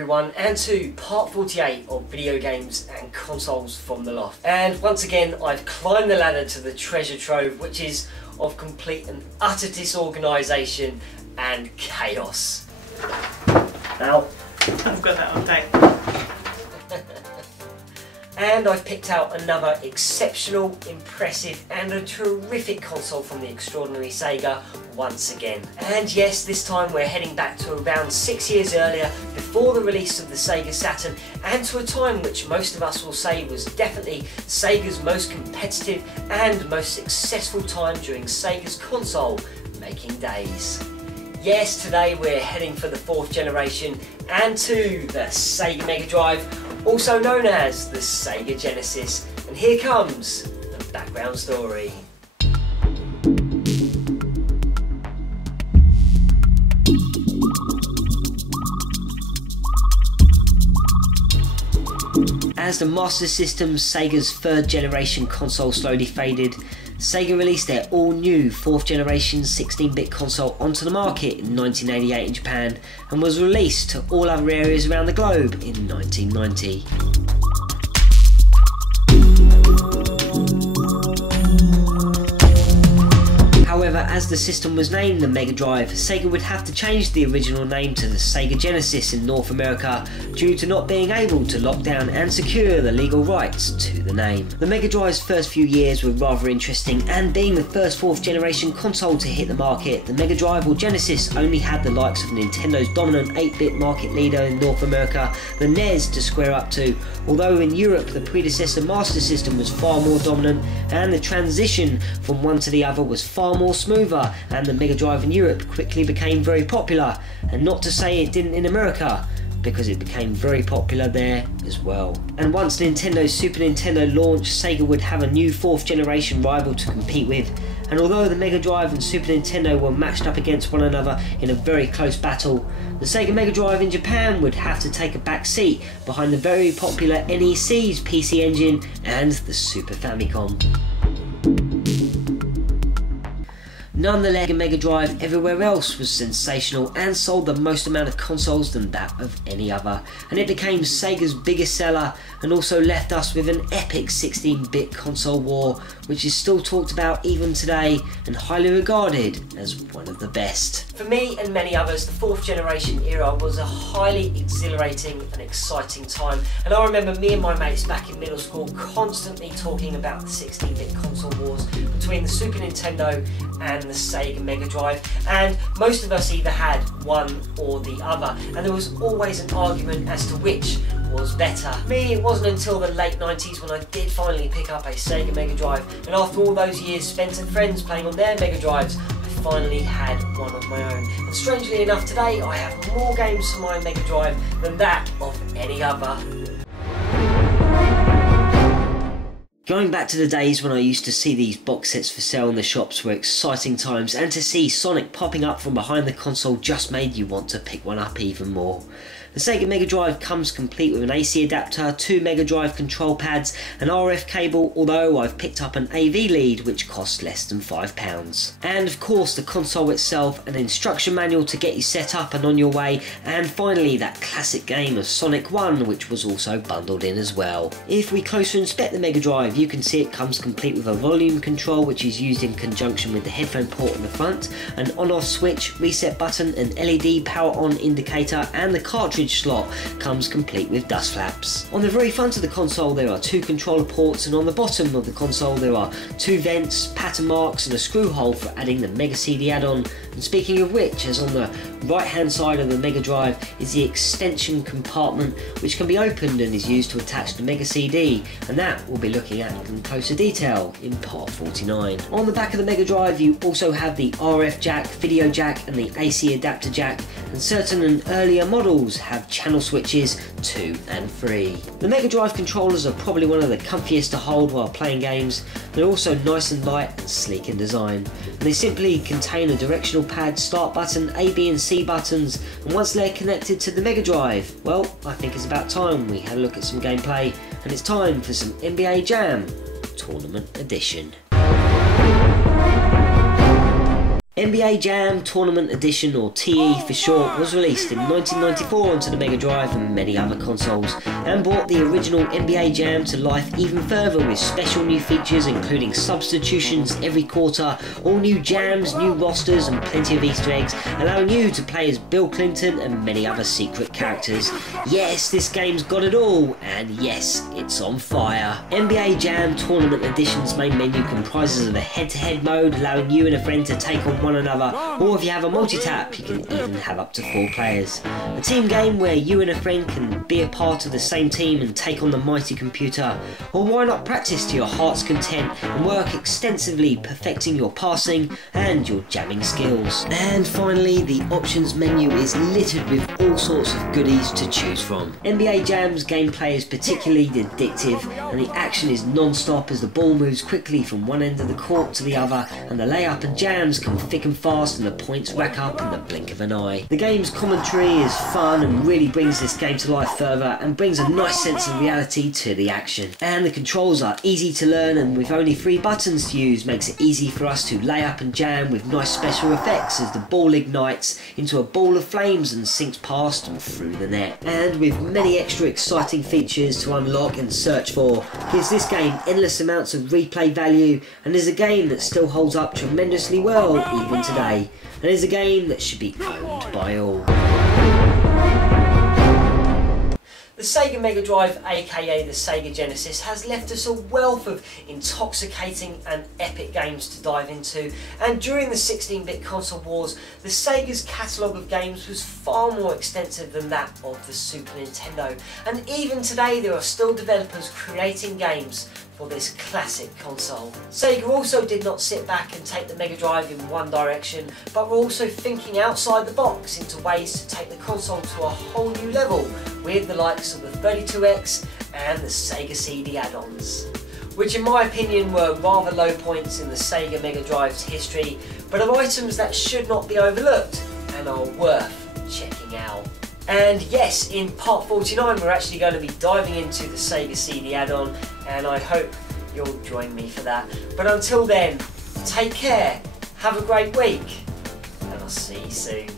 everyone, and to part 48 of video games and consoles from the loft. And once again I've climbed the ladder to the treasure trove, which is of complete and utter disorganisation and chaos. Now I've got that on tape. And I've picked out another exceptional, impressive and a terrific console from the extraordinary Sega once again. And yes, this time we're heading back to around 6 years earlier, before the release of the Sega Saturn, and to a time which most of us will say was definitely Sega's most competitive and most successful time during Sega's console making days. Yes, today we're heading for the 4th generation and to the Sega Mega Drive, also known as the Sega Genesis. And here comes the background story. As the Master System, Sega's 3rd generation console, slowly faded, Sega released their all-new 4th generation 16-bit console onto the market in 1988 in Japan, and was released to all other areas around the globe in 1990. However, as the system was named the Mega Drive, Sega would have to change the original name to the Sega Genesis in North America due to not being able to lock down and secure the legal rights to the name. The Mega Drive's first few years were rather interesting, and being the first 4th generation console to hit the market, the Mega Drive or Genesis only had the likes of Nintendo's dominant 8-bit market leader in North America, the NES, to square up to, although in Europe the predecessor Master System was far more dominant and the transition from one to the other was far more smoother, and the Mega Drive in Europe quickly became very popular, and not to say it didn't in America, because it became very popular there as well. And once Nintendo's Super Nintendo launched, Sega would have a new 4th generation rival to compete with, and although the Mega Drive and Super Nintendo were matched up against one another in a very close battle, the Sega Mega Drive in Japan would have to take a back seat behind the very popular NEC's PC Engine and the Super Famicom. Nonetheless, the Mega Drive everywhere else was sensational and sold the most amount of consoles than that of any other, and it became Sega's biggest seller and also left us with an epic 16-bit console war, which is still talked about even today and highly regarded as one of the best. For me and many others, the 4th generation era was a highly exhilarating and exciting time, and I remember me and my mates back in middle school constantly talking about the 16-bit console wars between the Super Nintendo and the Sega Mega Drive, and most of us either had one or the other, and there was always an argument as to which was better. Me, it wasn't until the late 90s when I did finally pick up a Sega Mega Drive, and after all those years spent with friends playing on their Mega Drives, I finally had one of my own. And strangely enough, today I have more games for my Mega Drive than that of any other. Going back to the days when I used to see these box sets for sale in the shops were exciting times, and to see Sonic popping up from behind the console just made you want to pick one up even more. The Sega Mega Drive comes complete with an AC adapter, 2 Mega Drive control pads, an RF cable, although I've picked up an AV lead which costs less than £5. And of course the console itself, an instruction manual to get you set up and on your way, and finally that classic game of Sonic 1 which was also bundled in as well. If we closer inspect the Mega Drive, you can see it comes complete with a volume control which is used in conjunction with the headphone port on the front, an on-off switch, reset button, an LED power on indicator, and the cartridge slot comes complete with dust flaps. On the very front of the console there are 2 controller ports, and on the bottom of the console there are 2 vents, pattern marks and a screw hole for adding the Mega CD add-on. And speaking of which, as on the right hand side of the Mega Drive is the extension compartment which can be opened and is used to attach the Mega CD, and that we'll be looking at in closer detail in part 49. On the back of the Mega Drive you also have the RF jack, video jack and the AC adapter jack, and certain and earlier models have channel switches 2 and 3. The Mega Drive controllers are probably one of the comfiest to hold while playing games. They're also nice and light and sleek in design, and they simply contain a directional pad, start button, A, B and C buttons, and once they're connected to the Mega Drive, well, I think it's about time we had a look at some gameplay, and it's time for some NBA Jam Tournament Edition. NBA Jam Tournament Edition, or TE for short, was released in 1994 onto the Mega Drive and many other consoles, and brought the original NBA Jam to life even further with special new features including substitutions every quarter, all new jams, new rosters and plenty of Easter eggs, allowing you to play as Bill Clinton and many other secret characters. Yes, this game's got it all, and yes, it's on fire. NBA Jam Tournament Edition's main menu comprises of a head-to-head mode, allowing you and a friend to take on one another, or if you have a multi-tap you can even have up to 4 players. A team game where you and a friend can be a part of the same team and take on the mighty computer, or why not practice to your heart's content and work extensively perfecting your passing and your jamming skills. And finally, the options menu is littered with all sorts of goodies to choose from. NBA Jam's gameplay is particularly addictive and the action is non-stop as the ball moves quickly from one end of the court to the other, and the layup and jams come thick and fast and the points rack up in the blink of an eye. The game's commentary is fun and really brings this game to life further and brings a nice sense of reality to the action. And the controls are easy to learn, and with only 3 buttons to use makes it easy for us to lay up and jam with nice special effects as the ball ignites into a ball of flames and sinks past and through the net. And with many extra exciting features to unlock and search for, gives this game endless amounts of replay value, and is a game that still holds up tremendously well even today, and is a game that should be owned by all. The Sega Mega Drive, aka the Sega Genesis, has left us a wealth of intoxicating and epic games to dive into, and during the 16-bit console wars, the Sega's catalogue of games was far more extensive than that of the Super Nintendo, and even today there are still developers creating games for this classic console. Sega also did not sit back and take the Mega Drive in one direction, but were also thinking outside the box into ways to take the console to a whole new level with the likes of the 32X and the Sega CD add-ons, which in my opinion were rather low points in the Sega Mega Drive's history, but are items that should not be overlooked and are worth checking out. And yes, in part 49 we're actually going to be diving into the Sega CD add-on, and I hope you'll join me for that. But until then, take care, have a great week, and I'll see you soon.